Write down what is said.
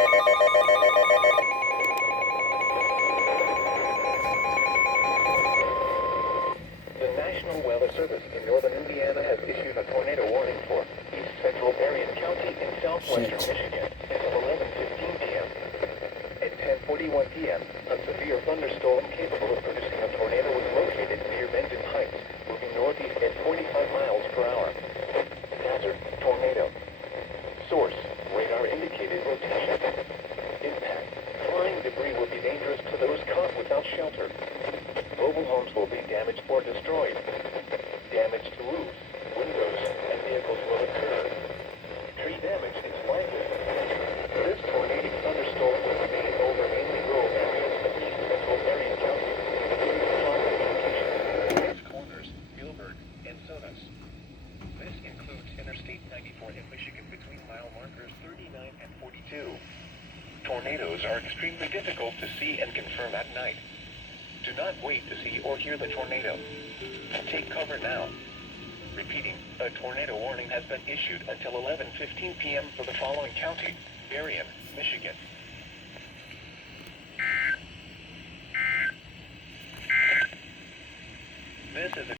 The National Weather Service in northern Indiana has issued a tornado warning for east central Marion County in southwestern Michigan until 11:15 p.m. At 10:41 p.m., a severe thunderstorm capable of producing a tornado was located near Benton Heights, moving northeast at 45 miles per hour. Hazard, tornado. Source, radar indicated rotation. Impact, flying debris will be dangerous to those caught without shelter. Mobile homes will be damaged or destroyed. Damage to roofs, windows, and vehicles will occur. Tree damage is likely. This tornadic thunderstorm will remain over mainly rural areas of east central Marion County, including the following locations: Corners, Gilbert, and Sodas. This includes Interstate 94 in Michigan between mile markers 39 and 42. Tornadoes are extremely difficult to see and confirm at night. Do not wait to see or hear the tornado. Take cover now. Repeating, a tornado warning has been issued until 11:15 p.m. for the following county: Marion, Michigan,